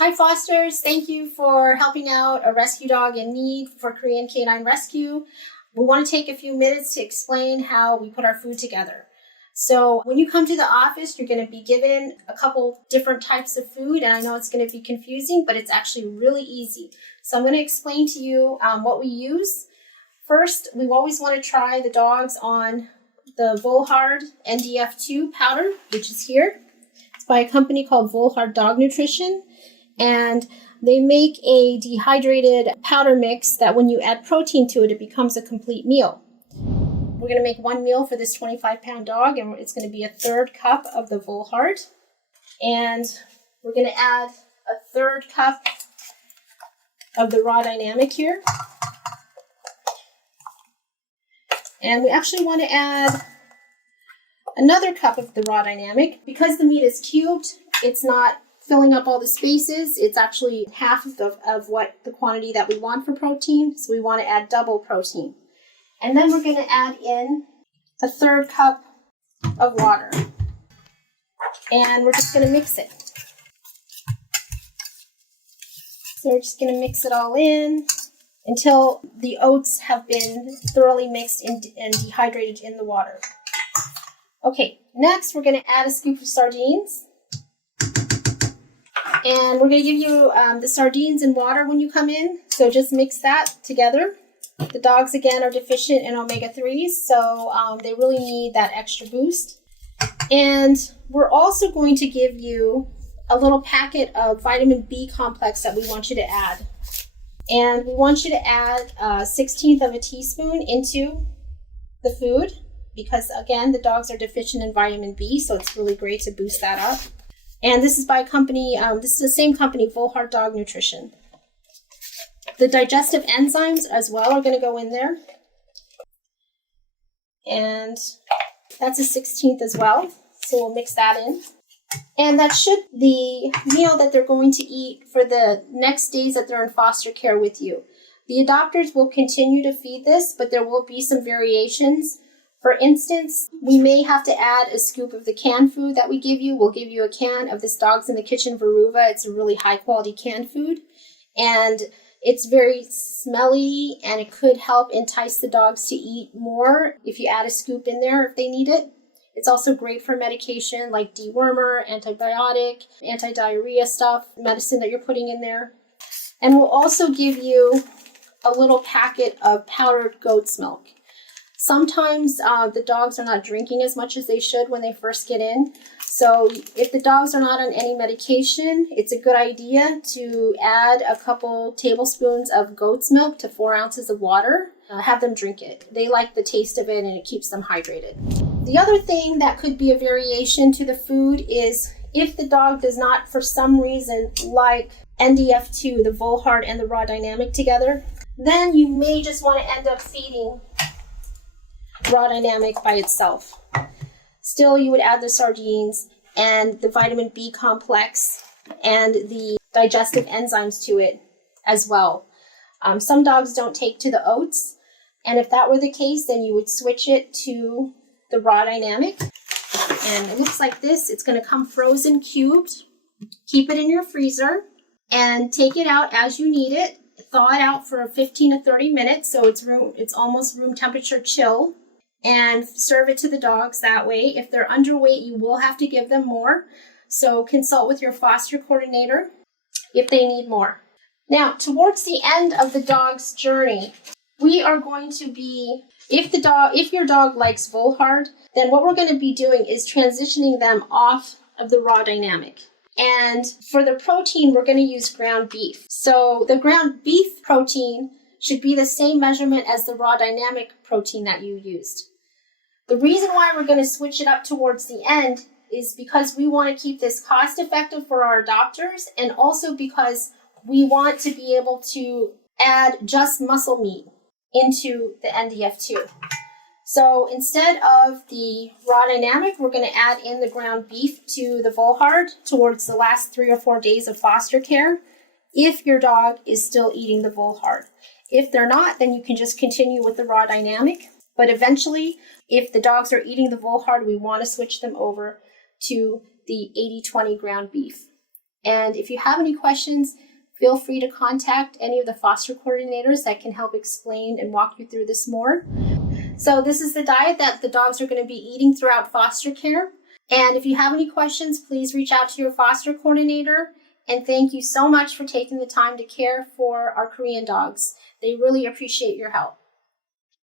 Hi Fosters, thank you for helping out a rescue dog in need for Korean Canine Rescue. We want to take a few minutes to explain how we put our food together. So when you come to the office, you're going to be given a couple different types of food, and I know it's going to be confusing, but it's actually really easy. So I'm going to explain to you what we use. First, we always want to try the dogs on the Volhard NDF2 powder, which is here. It's by a company called Volhard Dog Nutrition. And they make a dehydrated powder mix that when you add protein to it, it becomes a complete meal. We're going to make one meal for this 25-pound dog, and it's going to be a 1/3 cup of the Volhard. And we're going to add a 1/3 cup of the Raw Dynamic here. And we actually want to add another cup of the Raw Dynamic. Because the meat is cubed, it's not filling up all the spaces. It's actually half of what the quantity that we want for protein, so we want to add double protein. And then we're going to add in a 1/3 cup of water. And we're just going to mix it. So we're just going to mix it all in until the oats have been thoroughly mixed and dehydrated in the water. Okay, next we're going to add a scoop of sardines. And we're going to give you the sardines and water when you come in, so just mix that together. The dogs, again, are deficient in omega-3s, so they really need that extra boost. And we're also going to give you a little packet of vitamin B complex that we want you to add. And we want you to add 1/16 of a teaspoon into the food because, again, the dogs are deficient in vitamin B, so it's really great to boost that up. And this is by a company, this is the same company, Volhard Dog Nutrition. The digestive enzymes as well are going to go in there. And that's a 1/16 as well. So we'll mix that in. And that should be the meal that they're going to eat for the next days that they're in foster care with you. The adopters will continue to feed this, but there will be some variations. For instance, we may have to add a scoop of the canned food that we give you. We'll give you a can of this Dogs in the Kitchen Weruva. It's a really high quality canned food. And it's very smelly, and it could help entice the dogs to eat more if you add a scoop in there if they need it. It's also great for medication like dewormer, antibiotic, anti-diarrhea stuff, medicine that you're putting in there. And we'll also give you a little packet of powdered goat's milk. Sometimes the dogs are not drinking as much as they should when they first get in. So if the dogs are not on any medication, it's a good idea to add a couple tablespoons of goat's milk to 4 ounces of water. Have them drink it. They like the taste of it, and it keeps them hydrated. The other thing that could be a variation to the food is if the dog does not, for some reason, like NDF2, the Volhard and the Raw Dynamic together, then you may just want to end up feeding Raw Dynamic by itself. Still, you would add the sardines and the vitamin B complex and the digestive enzymes to it as well. Some dogs don't take to the oats, and if that were the case, then you would switch it to the Raw Dynamic. And it looks like this. It's going to come frozen cubed. Keep it in your freezer and take it out as you need it. Thaw it out for 15 to 30 minutes so it's almost room temperature chill. And serve it to the dogs that way. If they're underweight, you will have to give them more. So consult with your foster coordinator if they need more. Now, towards the end of the dog's journey, we are going to be, if your dog likes Volhard, then what we're going to be doing is transitioning them off of the Raw Dynamic. And for the protein, we're going to use ground beef. So the ground beef protein should be the same measurement as the Raw Dynamic protein that you used. The reason why we're going to switch it up towards the end is because we want to keep this cost effective for our adopters, and also because we want to be able to add just muscle meat into the NDF2. So instead of the Raw Dynamic, we're going to add in the ground beef to the Volhard towards the last 3 or 4 days of foster care if your dog is still eating the Volhard. If they're not, then you can just continue with the Raw Dynamic. But eventually, if the dogs are eating the Volhard, we want to switch them over to the 80-20 ground beef. And if you have any questions, feel free to contact any of the foster coordinators that can help explain and walk you through this more. So this is the diet that the dogs are going to be eating throughout foster care. And if you have any questions, please reach out to your foster coordinator. And thank you so much for taking the time to care for our Korean dogs. They really appreciate your help.